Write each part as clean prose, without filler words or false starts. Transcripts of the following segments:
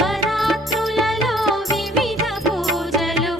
నవరాత్రులలో వివిధ పూజలు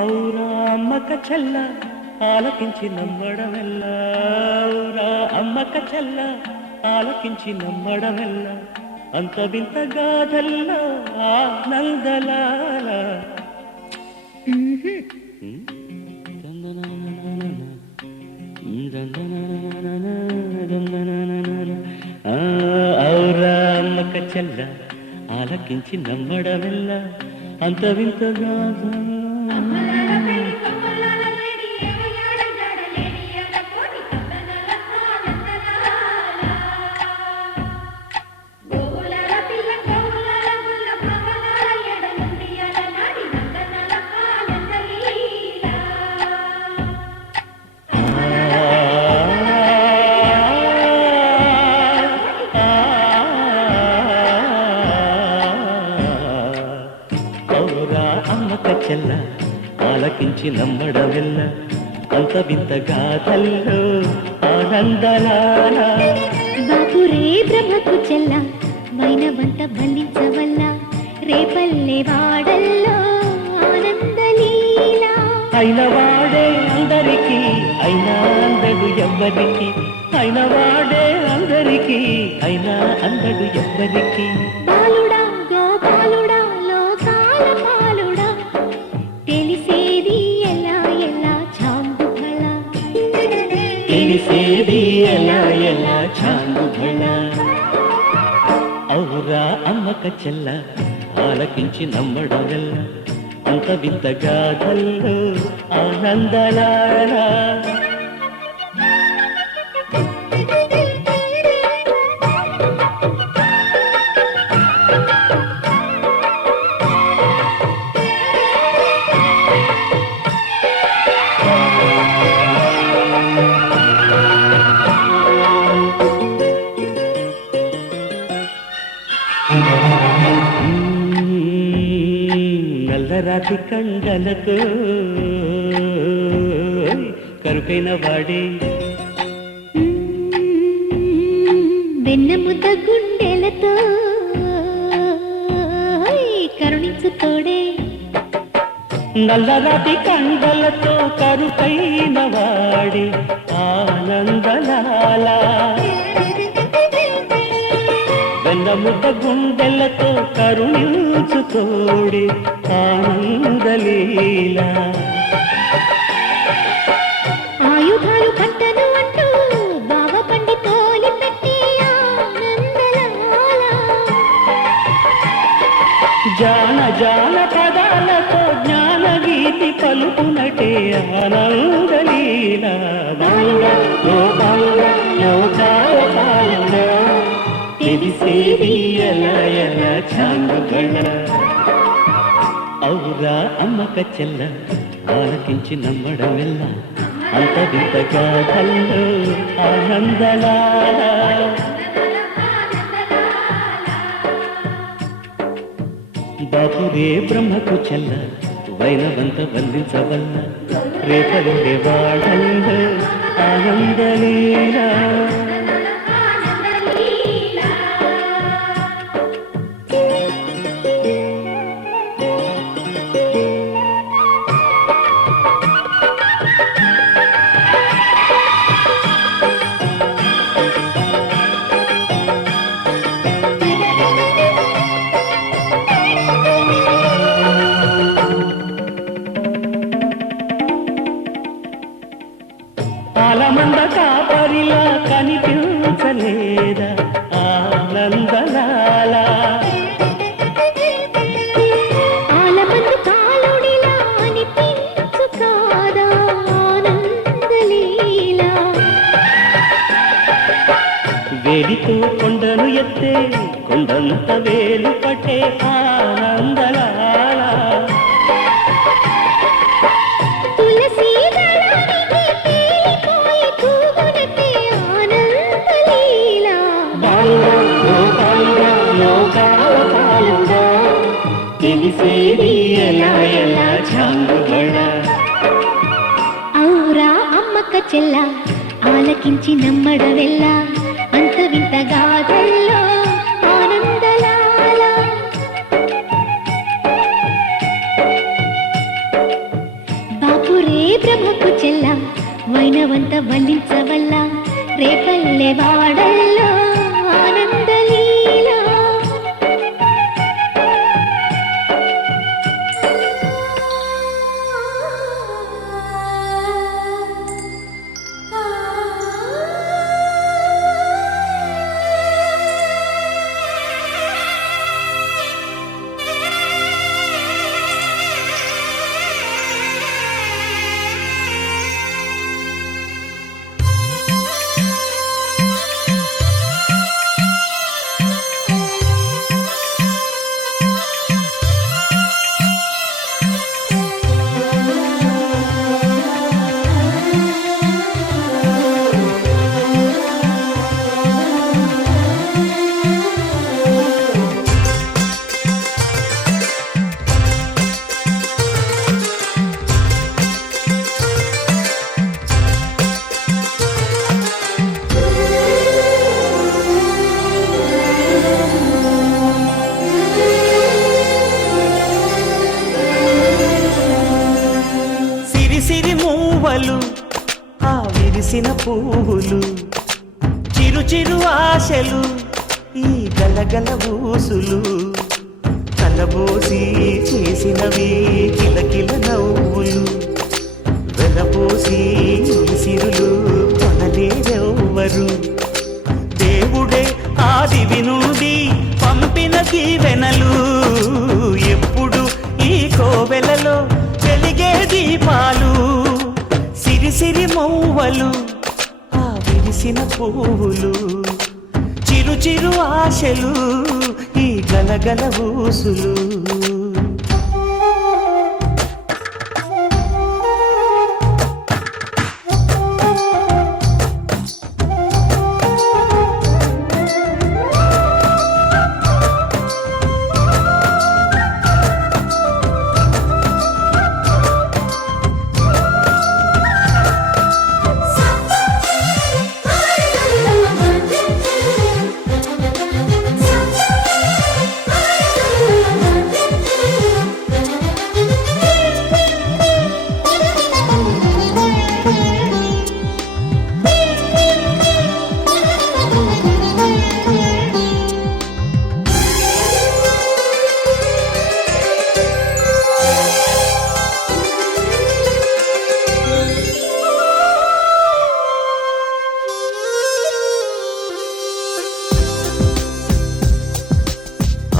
ఔరా అమ్మక చెల్ల ఆలకించి నమ్మడమెల్ల, ఔరా అమ్మక చెల్ల ఆలకించి నమ్మడమెల్ల, అంత వింత గాథల్లో ఆనందలాల. ఔరా అమ్మక చెల్ల ఆలకించి నమ్మడమెల్ల, అంత వింత గాథల్లో. చెల్ల ఆలకించి నమ్మడమెల్ల, అంత వింత గాథల్లో ఆనందలాల. బాపురే బ్రహ్మకు చెల్ల వైనవంత బంధించవల్ల, రేపల్లె వాడల్లో ఆనందలీల. అయిన వాడే అందరికీ అయినా అందడు ఎవ్వరికి, అయిన వాడే అందరికీ అయినా అందడు ఎవ్వరికి. బాలుడా గోపాలుడా లోకాల పాలుడా, తెలిసేది ఎలా ఎలా చాంబుఫల, తెలిసేది ఎలా ఎలా చాంబుఫల. ఔరా అమ్మక చెల్ల ఆలకించి నమ్మడమెల్ల, అంత వింత గాథల్లో ఆనందలాల. నల్లరాతి కండలతో కరుకైన వాడే, వెన్నముద్ద గుండెలతో కరుణించు తోడే. నల్లరాతి కండలతో కరుకైన వాడే ఆనందలాల, వెన్నముద్ద గుండెలతో కరుణించు తోడే ఆనందలీల. ఆయుధాలు కట్టను అంటూ బావ పండి తోలి పెట్టి ఆనందలాల, జాన జాన పదాలతో జ్ఞానగీతి పలుకునటే ఆనందలీల. బాలుడా గోపాలుడా లోకాల పాలుడా, తెలిసేది ఎలా ఎలా చాంబుగళ. ఔరా అమ్మక చెల్ల ఆలకించి నమ్మడమెల్ల, అంత వింత గాథల్లో ఆనందలాల. బాపురే బ్రహ్మకు చెల్ల వైనవంత బంధించవల్ల, రేపలుండే వాడల్లో ఆనందలీల. ఆలమంద కాపరిలా కనిపించలేదా ఆనందలాల, ఆలమందు కాలుడిలా అనిపించు కాదా ఆనందలీల. వేలితో కొండను ఎత్తే కొండంత వేలు పట్టే ఆనందలాల, తులసి దళానికి తేలిపోయి తూగునట్టే ఆనందలీల. బాలుడా గోపాలుడా లోకాల పాలుడా, తెలిసేది ఎలా ఎలా చాంబుగళ. ఔరా అమ్మక చెల్ల ఆలకించి నమ్మడమెల్ల, అంత వింత గాథల్లో ఆనందలాల. ఆనందించవల్ల రేపల్లె వాడల్లో ఆనందలీలా ఆ విరిసిన పువ్వులు చిరు చిరు ఆశలు ఈ గలగల ఊసులు కలబోసి చేసినవి కిలకిల నవ్వులు వెలబోసి సిరులు కొనలేరెవ్వరు దేవుడే ఆదివి నుండి పంపిన దీవెనలు ఎప్పుడు ఈ కోవెలలో వెలిగే దీపాలు సిరి మౌవలు ఆ విరిసిన పువ్వులు చిరు చిరు ఆశలు ఈ గలగల ఊసులు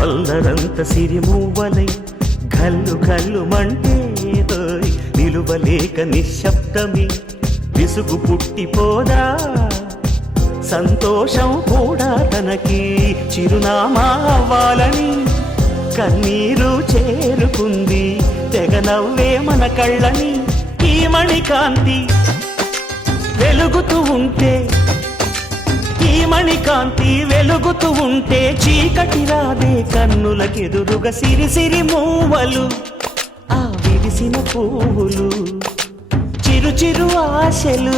అల్లరంత సిరిమూవలై గల్లు గల్లు మంటే నిలువలేక నిశ్శబ్దమి విసుగు పుట్టిపోదా సంతోషం కూడా తనకి చిరునామా అవ్వాలని కన్నీరు చేరుకుంది తెగ నవ్వే మన కళ్ళని ఈ మణికాంతి వెలుగుతూ ఉంటే ఈ మణికాంతి వెలుగుతూ ఉంటే చీకటి రాదే కన్నులకెదురుగా సిరి సిరి మూవలు ఆ విరిసిన పువ్వులు చిరు చిరు ఆశలు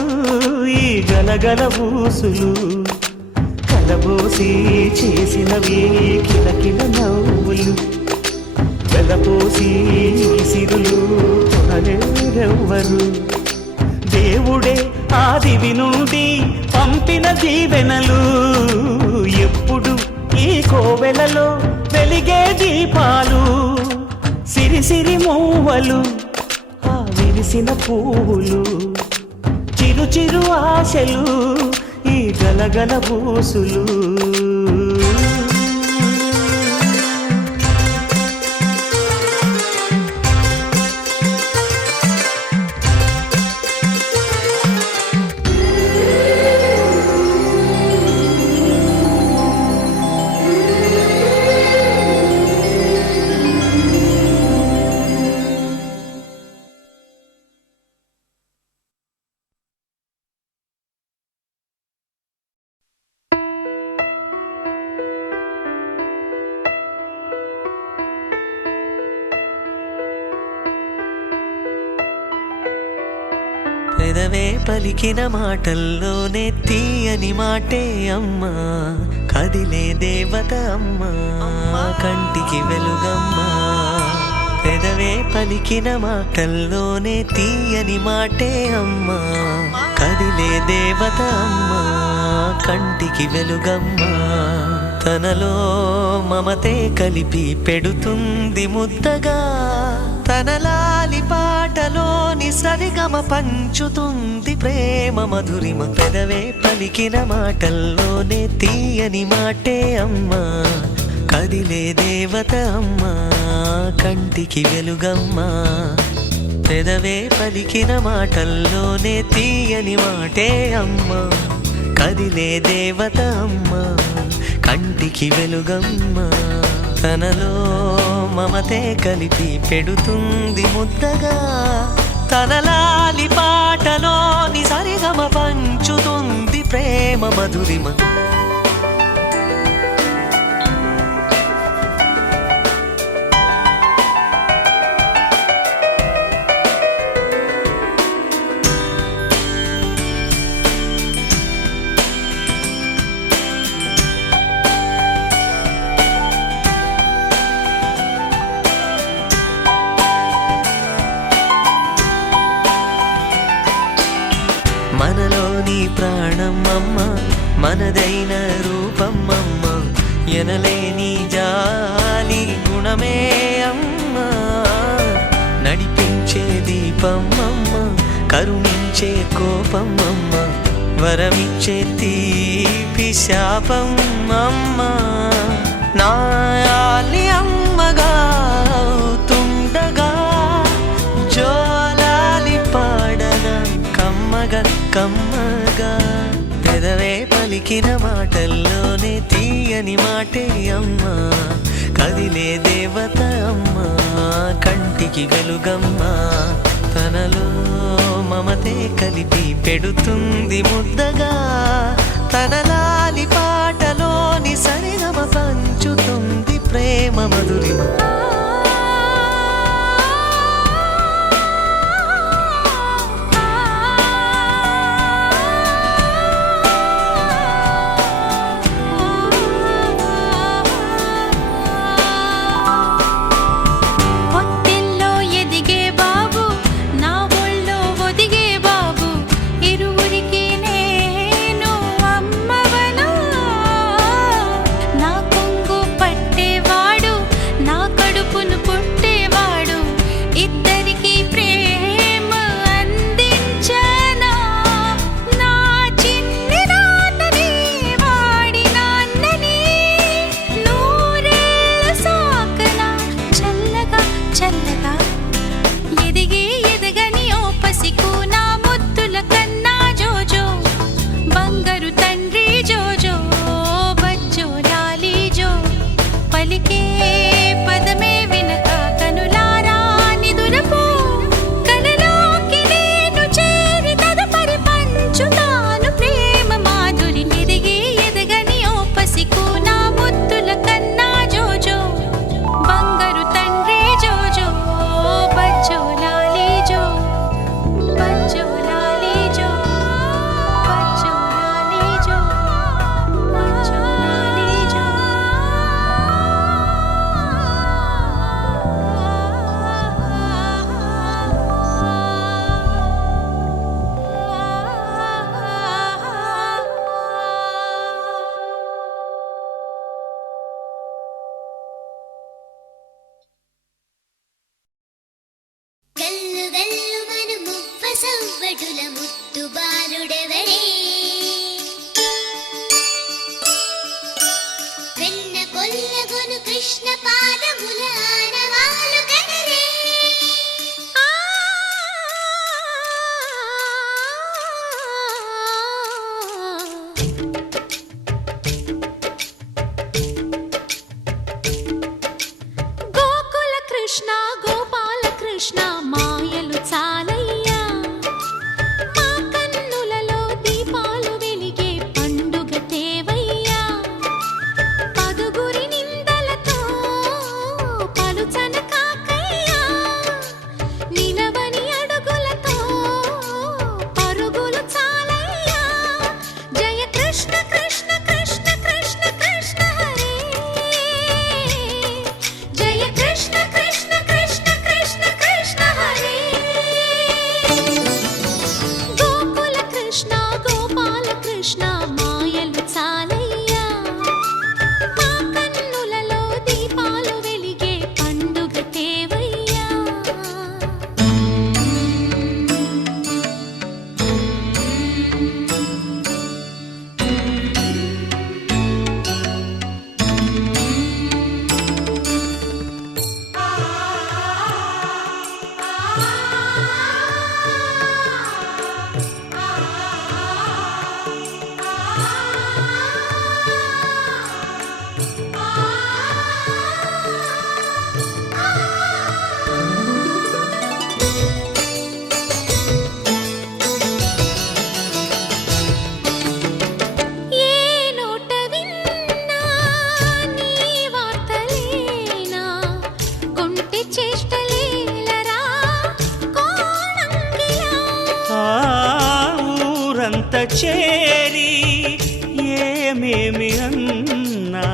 ఈ గలగల ఊసులు కలబోసి చేసినవి కిలకిల నవ్వులు వెలపోసి సిరులు కొనలేరెవ్వరు దేవుడే ఆదివి నుండి పంపిన దీవెనలు ఎప్పుడు ఈ కోవెలలో వెలిగే దీపాలు సిరి సిరి మూవలు ఆ విరిసిన పువ్వులు చిరు చిరు ఆశలు ఈ గలగల ఊసులు పెదవే పలికిన మాటల్లోనే తీయని మాటే అమ్మా కదిలే దేవత అమ్మా కంటికి వెలుగమ్మా పెదవే పలికిన మాటల్లోనే తీయని మాటే అమ్మా కదిలే దేవత అమ్మా కంటికి వెలుగమ్మా తనలో మమతే కలిపి పెడుతుంది ముద్దగా తన లాలి పాటలోని సరిగమ పంచుతుంది ప్రేమ మధురిమ పెదవే పలికిన మాటల్లోనే తీయని మాటే అమ్మా కదిలే దేవత అమ్మా కంటికి వెలుగమ్మా పెదవే పలికిన మాటల్లోనే తీయని మాటే అమ్మా కదిలే దేవత అమ్మా కంటికి వెలుగమ్మా తనలో మమతే కలిపి పెడుతుంది ముద్దగా తన లాలి పాటలోని సరిగమ పంచుతుంది ప్రేమ మధురిమ మనలోని ప్రాణం అమ్మ మనదైన రూపం అమ్మ ఎనలేని జాలి గుణమే అమ్మ నడిపించే దీపం అమ్మ కరుణించే కోపం అమ్మ వరమిచ్చే తీపి శాపం అమ్మ నాయాలి అమ్మగా అవుతుండగా జోలాలి పాడన కమ్మగా కమ్మగా పెదవే పలికిన మాటల్లోనే తీయని మాటే అమ్మా కదిలే దేవత అమ్మా కంటికి వెలుగమ్మా తనలో మమతే కలిపి పెడుతుంది ముద్దగా తన లాలి పాటలోని సరిగమ పంచుతుంది ప్రేమ మధురిమ సవ్వడుల ముద్దు బాలుడెవరే వెన్న కొల్లగొను కృష్ణ పాదముల ఆనవాలు కనరే గోకుల కృష్ణ గోపాల కృష్ణ మాయలు చాలయ్యా మా కన్నులలో దీపాలు వెలిగే పండుగ తేవయ్యా పదుగురి నింద చేరి ఏమేమి అన్నా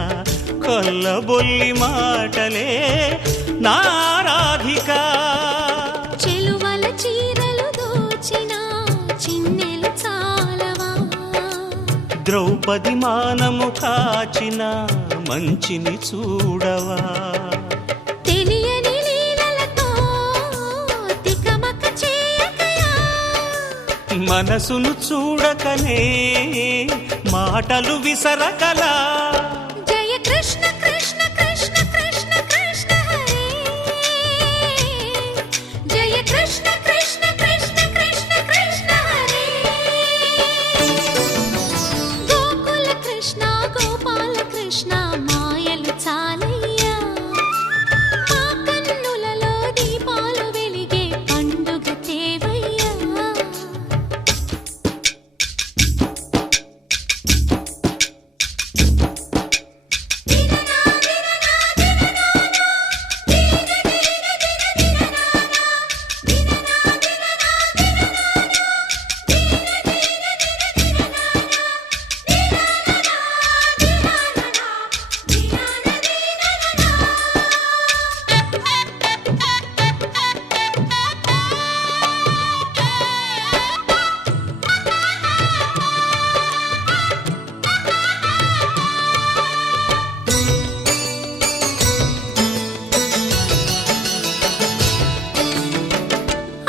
కొల్లబొల్లి మాటలే నారాధిక. చెలువల చీరలు దోచిన చిన్నెలు చాలవా, ద్రౌపది మానము కాచిన మంచిని చూడవా, తెలియని లీలలతో తికమక చేయకయా, మనసును చూడకనే మాటలు విసరకలా. జయ కృష్ణ కృష్ణ కృష్ణ కృష్ణ కృష్ణ హరే, జయ కృష్ణ కృష్ణ కృష్ణ కృష్ణ కృష్ణ హరే. గోకుల కృష్ణ గోపాల కృష్ణ మాయలు చాలయ్యా, మా కన్నులలో దీపాలు వెలిగే పండుగ తేవయ్యా.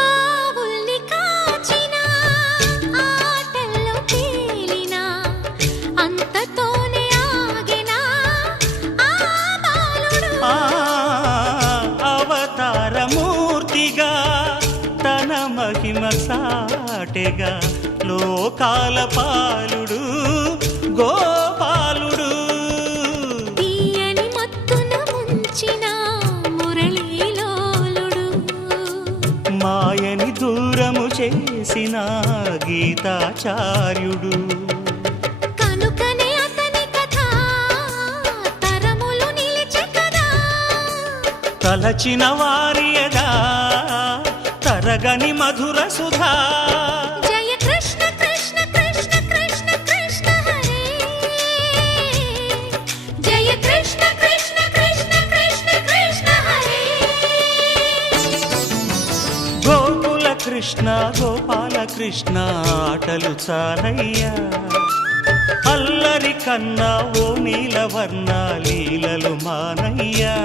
ఆవుల్ని కాచిన ఆటల్లో తేలిన అంతతోనే ఆగిన ఆ బాలుడు, ఆ అవతారమూర్తిగా తన మహిమ సాటెగా లోకాల పాలుడు గోపాలుడు. తీయని మత్తున ముంచిన మురళీలోలుడు, మాయని దూరము చేసిన గీతాచార్యుడు. కనుకనే అతని కథ తరములు నిలిచె కదా, తలచిన వారియదా తరగని మధుర సుధా. జయ కృష్ణ కృష్ణ కృష్ణ కృష్ణ కృష్ణ హరే, జయ కృష్ణ కృష్ణ కృష్ణ కృష్ణ కృష్ణ హరే. గోకుల కృష్ణ గోపాల కృష్ణ ఆటలు చాలయ్యా, అల్లరి కన్నా ఓ నీలవర్ణ లీలలు మానయ్యా.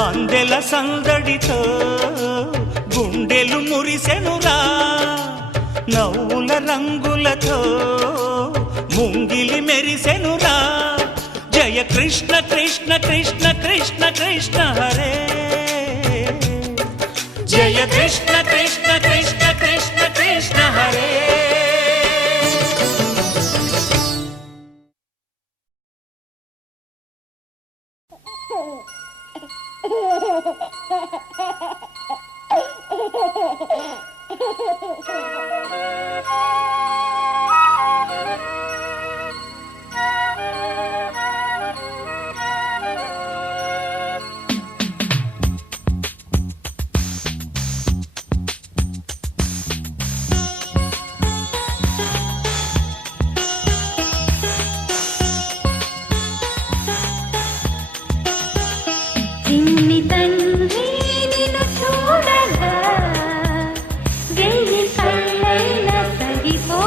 అందెల సందడితో గుండెలు మురిసెనురా, నవ్వుల రంగులతో ముంగిలి మెరిసెనురా. జయ కృష్ణ కృష్ణ కృష్ణ కృష్ణ కృష్ణ హరే, జయ కృష్ణ కృష్ణ కృష్ణ కృష్ణ కృష్ణ హరే. చిన్ని తండ్రి నిన్ను చూడగా వెయ్యి కళ్ళైన సరిపో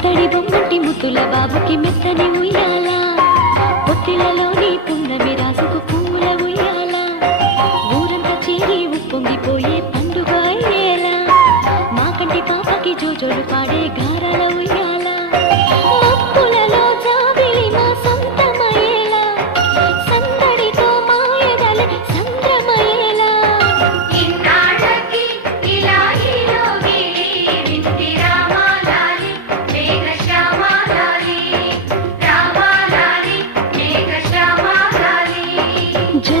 పుత్తడి బొమ్మటి ముద్దుల బాబుకి మెత్తని ఉయ్యాల పొత్తిళ్ళలోని పున్నమి రాసుకు పూల ఉయ్యాల ఊరంతా చేరి ఉప్పొంగిపోయే పండుగ అయ్యేలా మా కంటి పాపకి జోజోలు పాడే గారాల ఉయ్యాల మబ్బులలో జాబిలి మా సొంతమయ్యేలా సందడితో మాయదల సంద్రమయ్యేలా ఇన్నాళ్ళకి ఇలా ఈలోగి వింటి రామాలాలి మేఘశ్యామాలాలి రామాలాలి మేఘశ్యామాలాలి జో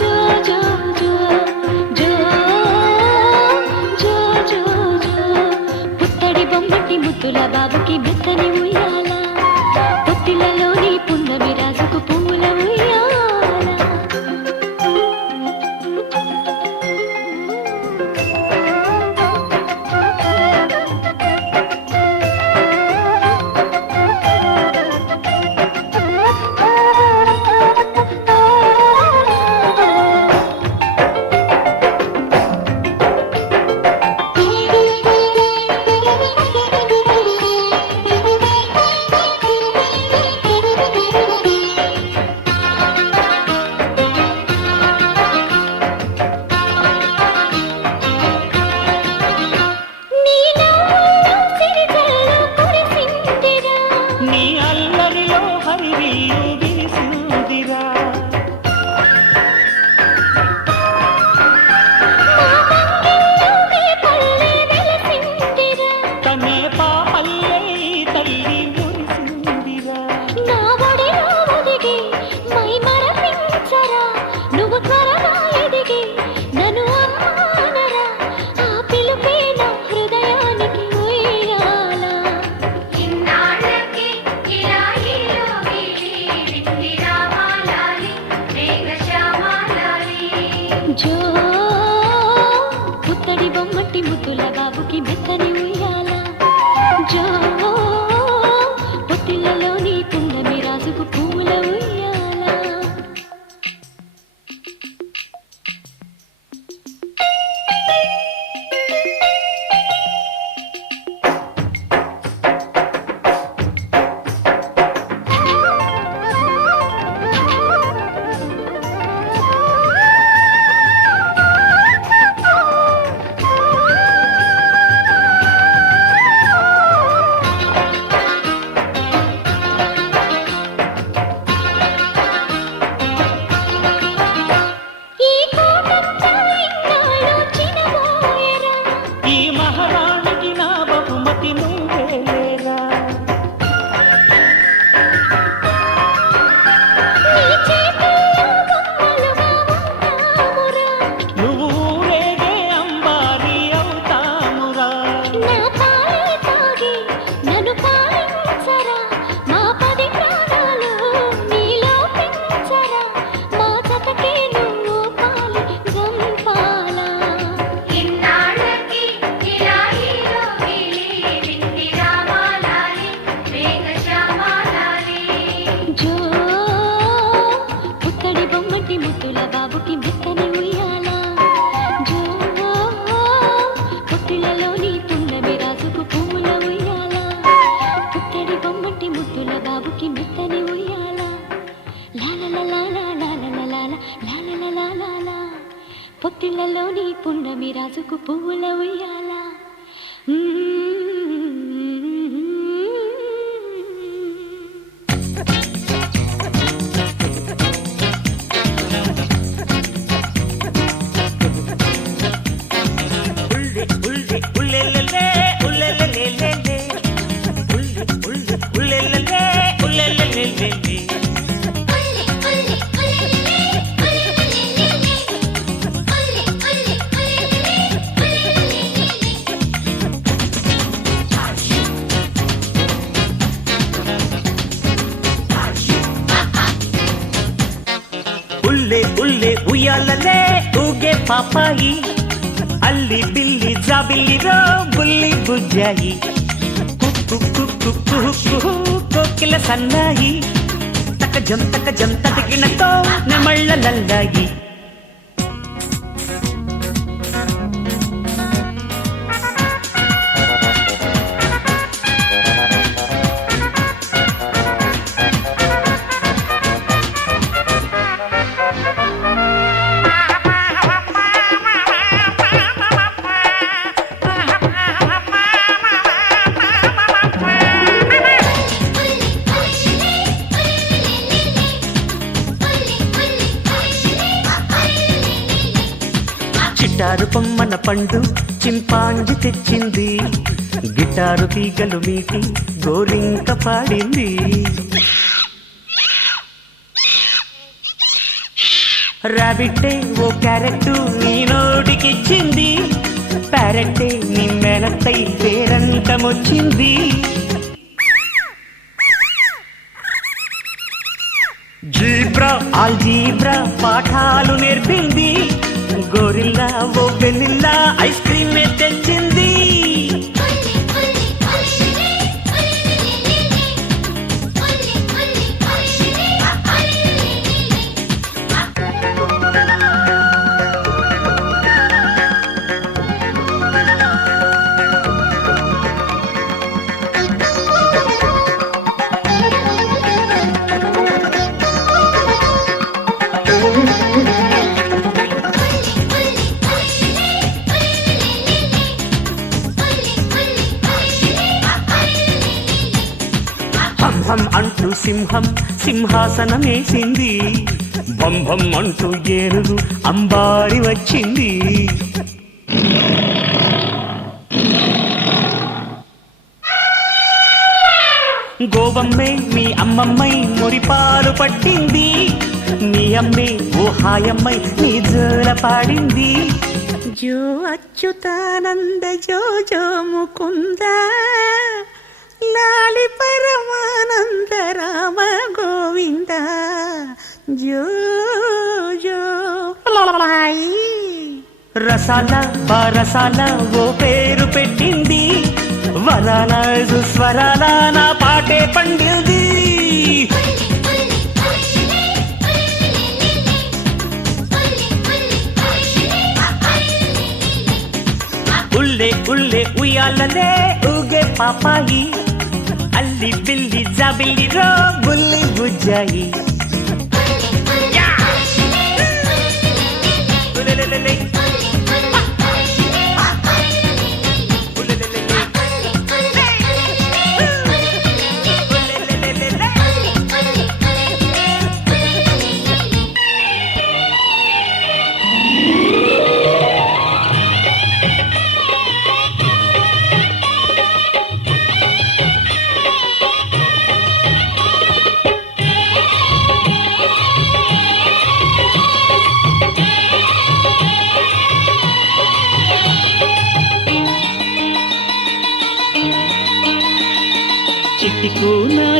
జో జో జో జో జో జో జో పుత్తడి బొమ్మటి ముద్దుల బాబుకి మెత్తని ఉయ్యాల పొత్తిళ్ళలోని పున్నమి రాజుకు పూల ఉయ్యాల నీ అల్లరిలో హరివిల్లు వీసిందిరా తనే పాపల్లే ఈ తల్లి మురిసిందిరా నువ్వు త్వరగా ఎదిగి నన్ను అమ్మానరా ఆ పిలుపే నా హృదయానికి ఉయ్యాల ఇన్నాళ్ళకి ఇలా ఈలోగి వింటి రామాలాలి మేఘశ్యామాలాలి జో పుత్తడి బొమ్మటి ముద్దుల బాబుకి మెత్తని ఉయ్యాల జో పొత్తిళ్ళలోని పున్నమి రాజుకు పూల ఉయ్యాల ఈ కోటంతా ఇన్నాళ్ళు చినబోయేరా ఈ మహారాణికి నా బహుమతి నువ్వేలేరా నీ చేతుల్లో బొమ్మలుగా ఉంటామురా నువ్వు ఊరేగే అంబారి అవుతామురా నా పాలే తాగి నన్ను పాలించరా మా 10 ప్రాణాలు నీలో పెంచరా మా జతకే నువ్వు పాలి గంపాలా ఇన్నాళ్ళకి ఇలా ఈలోగి వింటి రామాలాలి మేఘశ్యామాలాలి జో పుత్తడి బొమ్మటి ముద్దుల బాబుకి మెత్తని ఉయ్యాల జో పొత్తిళ్ళలోని పున్నమి రాజుకు పూల ఉయ్యాల పుత్తడి బొమ్మటి ముద్దుల బాబుకి మెత్తని ఉయ్యాల లాలలలాలలాలలలాలలలాలలా పొత్తిళ్ళలోని పున్నమి రాజుకు పూల ఉయ్యాల ఉల్లె ఉల్లెలలే ఉల్లెలలే ఉల్లెలలే ఉల్లెలలే ఉల్లె ఉల్లె ఉయ్యాలలే ఊగే పాపాయి అల్లి బిల్లి జాబిల్లిరో బుల్లి బుజ్జాయి కుక్కు కుక్కు కుక్కు కోకిల సన్నాయి తక జం తదిగినతో నెమళ్ళ లల్లాయి పండు చింపాంజి తెచ్చింది, గిటారు తీగలు మీటి గోరింక పాడింది. రాబిట్టే ఓ క్యారెట్ నీ నోటికిచ్చింది, ప్యారెట్టే నీ మేనత్తై పేరంటమొచ్చింది. జీబ్రా ఆల్జీబ్రా పాఠాలు నేర్పింది, గోరిల్లా ఓ వెనిల్లా ఐస్ క్రీమ్ తెచ్చింది. హం హం అంటూ సింహం సింహాసనమేసింది, భం భం అంటూ ఏనుగు అంబారి వచ్చింది. గోవమ్మే మీ అమ్మమ్మై మురిపాలు పట్టింది, మీ అమ్మే ఓ హాయమ్మై నీ జోల పాడింది. జో అచ్యుతానంద జో జో ముకుంద లాలి పరమానంద రామ గోవింద జో జో. రసాల బారసాల ఓ పేరు పెట్టింది, వరాల సుస్వరాల నా పాటే పండింది. ఉల్లే ఉల్లే ఉయ్యాలలే ఊగే పాపాయి, అల్లి బిల్లి జాబిల్లి రో బుల్లి బుజ్జాయి.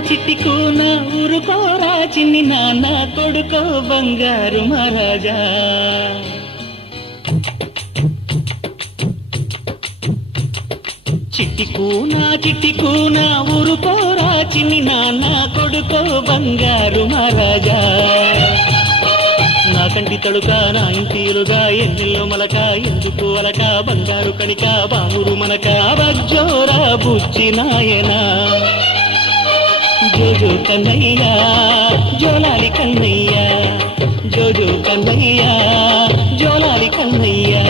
చిట్టికూనా ఊరుకోరా చిన్ని నాన్న కొడుకో బంగారు మహారాజా. చిట్టికూనా ఊరుకోరా చిన్ని నాన్న కొడుకో బంగారు మహారాజా. నా కంటి తడుక నా ఇంటిలుగా ఎన్నెల్లో మలక ఎందుకు అలక బంగారు కణిక బామురు మనక బజ్జోరా బుచ్చి నాయనా. జోజో కన్నయ్యా జోలాలి కన్నయ్యా, జోజో కన్నయ్యా జోలాలి కన్నయ్యా.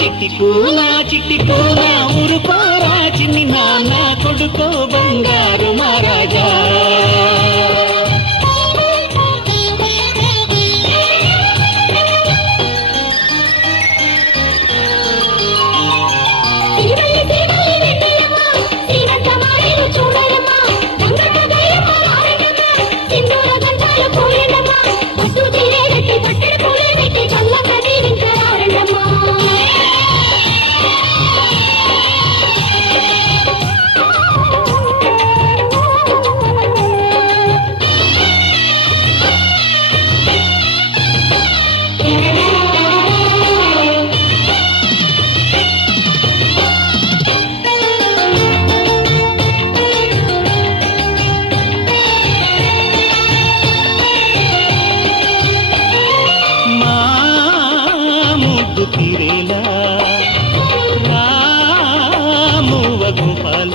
చిట్టికూనా ఊరుకోరా చిన్ని నాన్న కొడుకో బంగారు మహారాజా. తీరేలా రామువ గోపాల,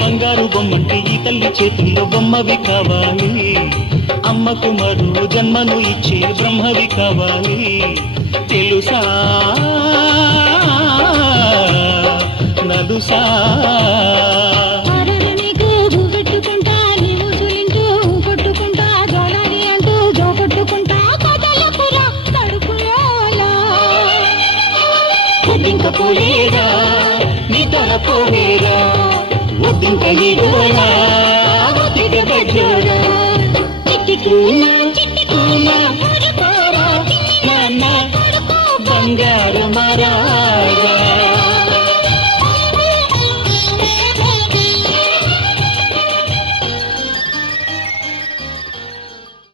బంగారు బొమ్మంటే ఈ తల్లి చేతుల్లో బొమ్మవి కావాలి, అమ్మకు మరో జన్మను ఇచ్చే బ్రహ్మవి కావాలి. తెలుసా నలుసా పోవేరా ఒద్దింక నీ గోరా ఒద్దిగ బజ్జోరా చిట్టి కూనా ఊరుకోరా నాన్న బంగారు మరాగా